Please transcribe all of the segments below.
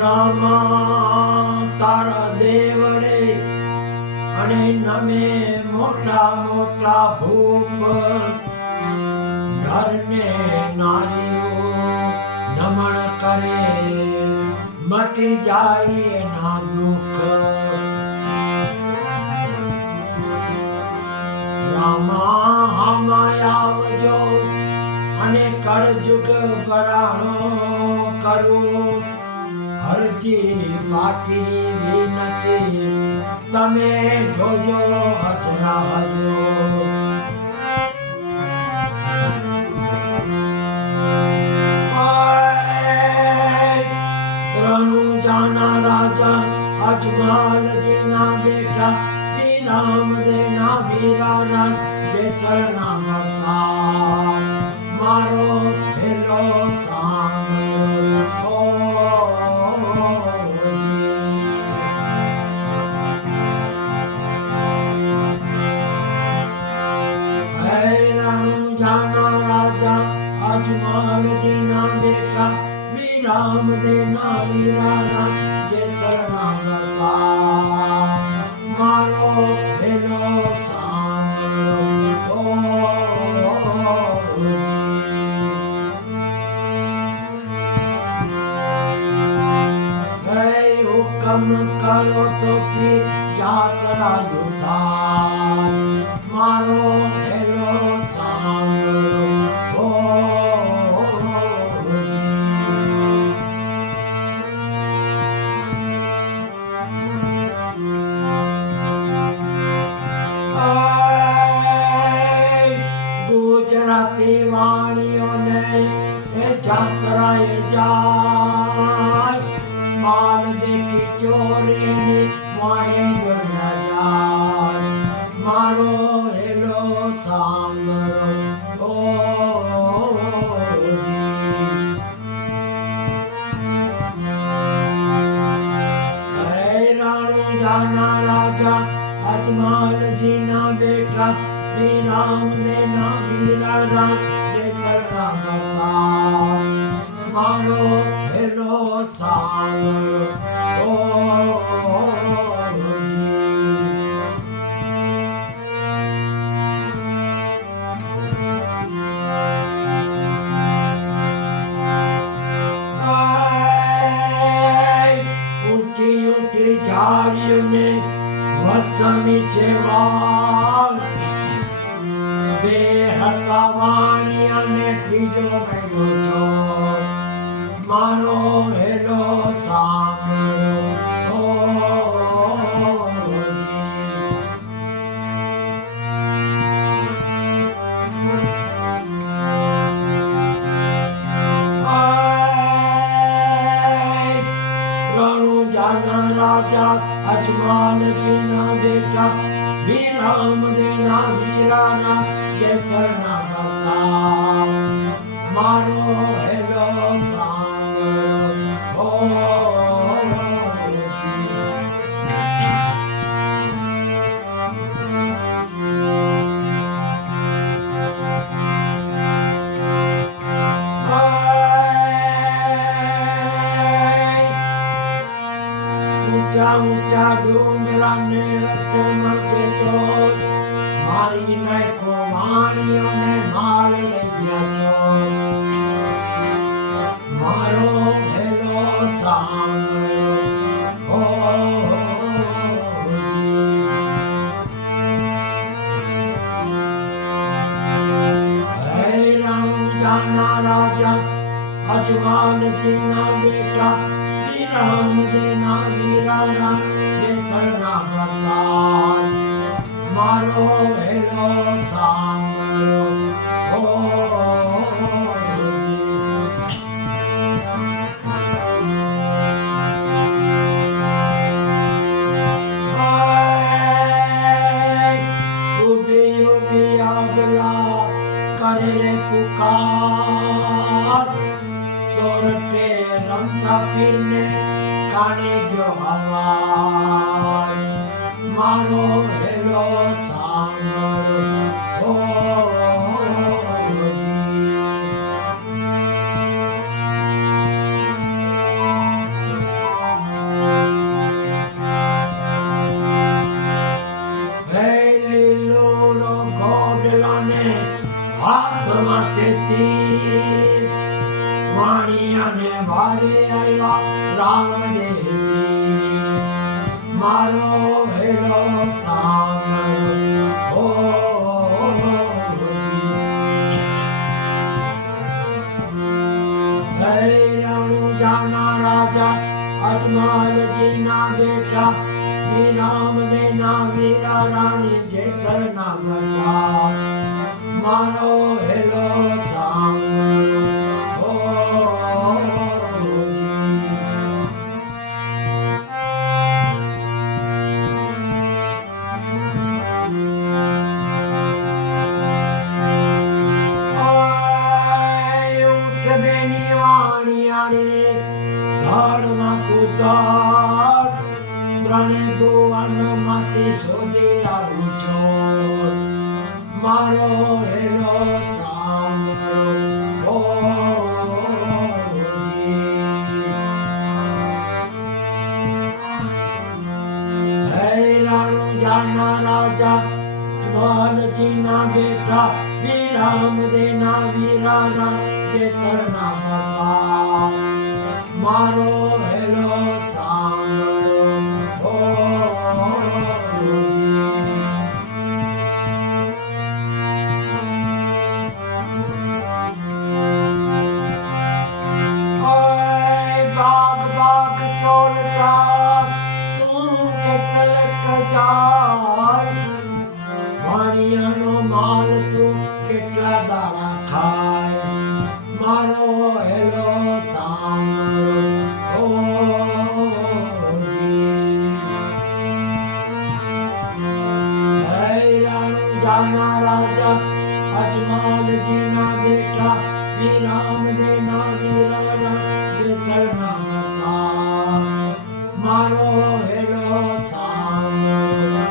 રામા તારા દેવળે અને નમે મોટા મોટા ભૂપ ઘરને નારીઓ નમણ કરે મટી જાય એના દુઃખ રામા હમાય આવજો અને કળજુગ વરાણો કરું હરજી બાકીની વિનતી તમે જોજો હજરાજો રણુજાના રાજા અજમાલજીના બેટા શ્રી રામદેવના વીરારામ જેસલના મરતા મારો ભેલો સાંભળો અજમાલજીના બેટા શ્રી રામદેવના વીરારામ જેસલના મરતા મારો ભેલો સાંભળો હુકમ કરો તો પીર જાતરા યુદ્ધાર મારો ભેલો સાંભળો ગુજરાતી વાણીઓને એ જાત્રાએ જાય માલ દેખી ચોરીની વાહે ન જાય મારો હેલો સાંભળો રાણુજાના રાજા અજમાલજીના બેટા શ્રી રામદેવના વીરારામ જેસલના મરતા મારો ભેલો સાંભળો ઊંચી ઊંચી ઝાડીઓને વસમી છે વાળ બે હતા વાણી અને ત્રીજો મહિનો છો મારો હેલો સાંભળો રણુજાના રાજા અજમાલજીના બેટા શ્રી રામદેવના વીરારામ જેસલના મરતા મારો હેલો સાંભળો ઊંચા ઊંચા ડુંગરાને વચ્ચેમાં તે ચોર મારી નાખો વાણીઓને માલ લઈ ગયા છો મારો હેલો સાંભળો હે રામજાના રાજા અજમાલજીના બેટા શ્રી રામદેવના વીરારામ જેસલના મરતા મારો હેલો સાંભળો ઉભી ઉભી આગલા કરે રે પુકાર સોરઠે રમતા પીરને કાને ગયો અવાજ મારો હેલો સાંભળો રામ દેવી મારો હેલો સાંભળો જાના રાજા અજમલજીના બેટા રામ દેના વીરા રાણી જેસર ના ગંગા મારો હેલો સાંભળો ધડમાં તું ધડ ત્રણે ભુવન માંથી શોધી લાવું છો મારો હેલો સાંભળો હે રાણુ જાના રાજા મલજીના બેટા વિરામ દેના વીરા રામ જેસર ના ગંગા મારો હેલો સાંભળો બાગ બાગ ચોલટા તું કેટલક જાય વાણિયાનો માલ તું કેટલા દાડા ખાય મારો હેલો સાંભળો જાના રાજા અજમલજીના બેટા વિરામ દેના વીરા રામ જેસર ના ગંગા મારો હેલો સાંભળો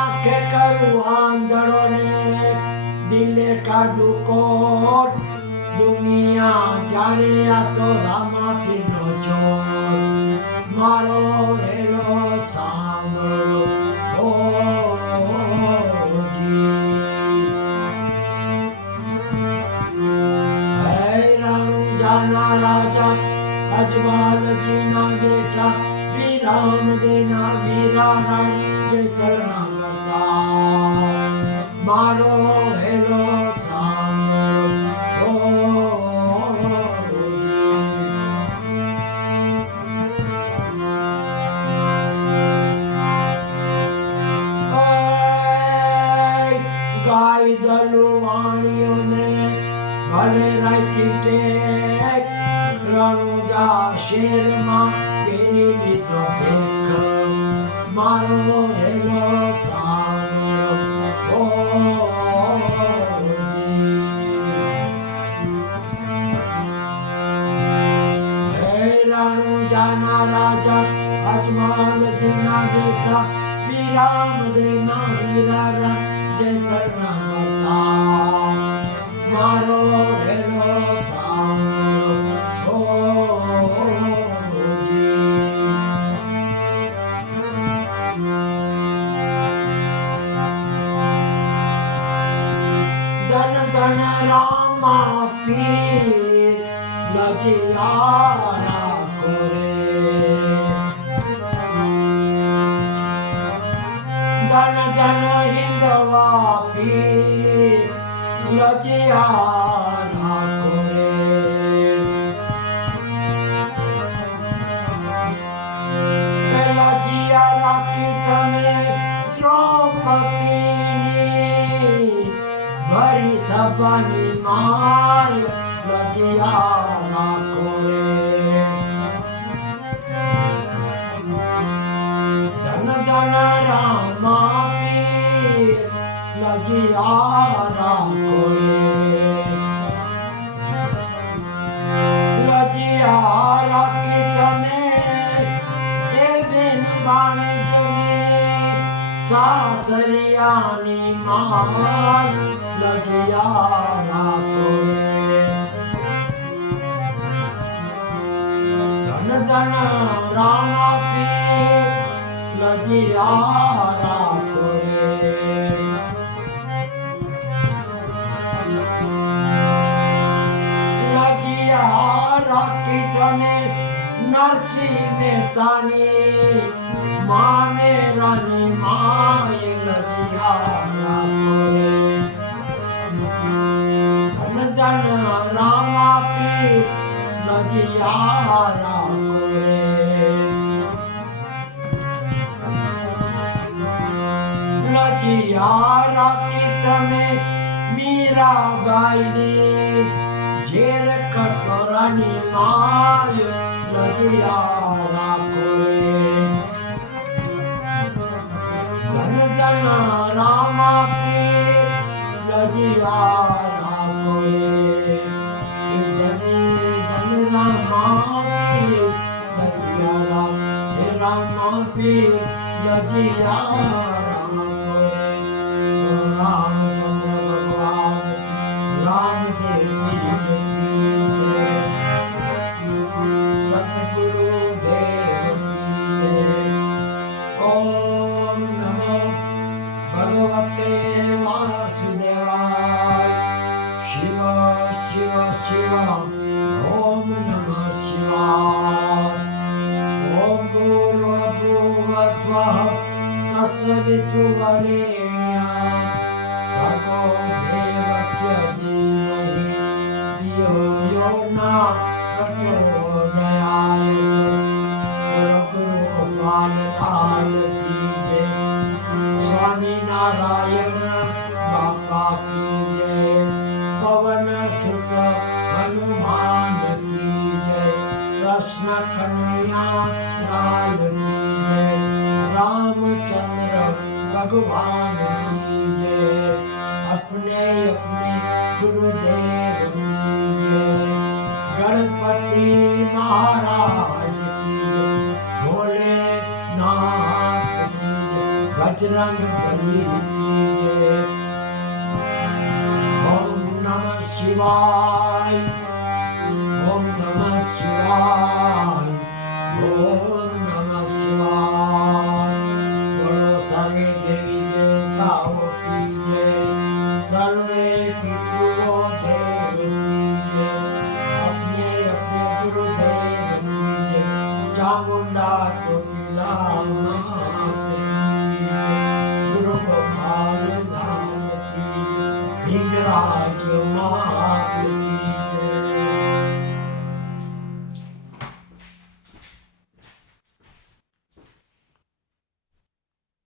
આંખે કરું આંધળો ને દિલે કાઢું કોટ દુનિયા જાણે આ તો રામાથી નો છોડ મારો હેલો સાંભળો હે રાણુ જાના રાજા અજમલજીના બેટા વિરામ દેના વીરા રામ જેસર ના ગંગા મારો હેલો સાંભળો ગાય દલુવાણીઓને ભલે રાખી ટેક રણુજા શેરમાં પહેરી લીધો ભેખ મારો હેલો સાંભળો જાના રાજા અજમલજીના બેટા વિરામ દેના વીરા રામ જેસર ના ગંગા મારો હેલો સાંભળો ધન ધન રામા પીર લજિયા ધન ધન હિંદવા પીર લજિયા રાખો રે લજિયા રાખી તમે દ્રૌપદીની ભરી સભાની માય લજિયા રાખો રે ધન ધન રામા પીર લજિયા રાખો રે લજિયા રાખી તમે એ બેન ભાણેજને સાસરિયાની માન લજિયા રાખો રે ધન ધન રામા પીર લજિયારા કરે લજિયારા કી તમે નરસિંહ મહેતાની માને રાની માય લજિયારા કરે ધન ધન રામા પી લજિયારા લજિયારા કી તમે મીરાબાઈની ઝેર કટોરાની માય લજિયારા કરે ધન ધન રામા પી લજિયારા કરે ધન રામા પી લજિયારા હે રામા પી લજિયારા रामचंद्र भगवान रामदेव सतगुरु देव ओम नमो भगवते वासुदेवाय शिव शिव शिव ओम नमः शिवाय ओम भूर्भुवस्वः तस्सवितुर्वरेण्यं भर्गो देवस्य धीमहि धियो यो न प्रचोदयात् बोलो गुरु गोपाल लाल की जय स्वामी नारायण बाबा की जय पवन सुत हनुमान की जय कृष्ण कन्हैया लाल की जय रामचंद्र भगवान की जय अपने अपने गुरुदेव की जय गणपति महाराज की जय भोलेनाथ की जय बजरंग बली की जय ओम नमः शिवाय।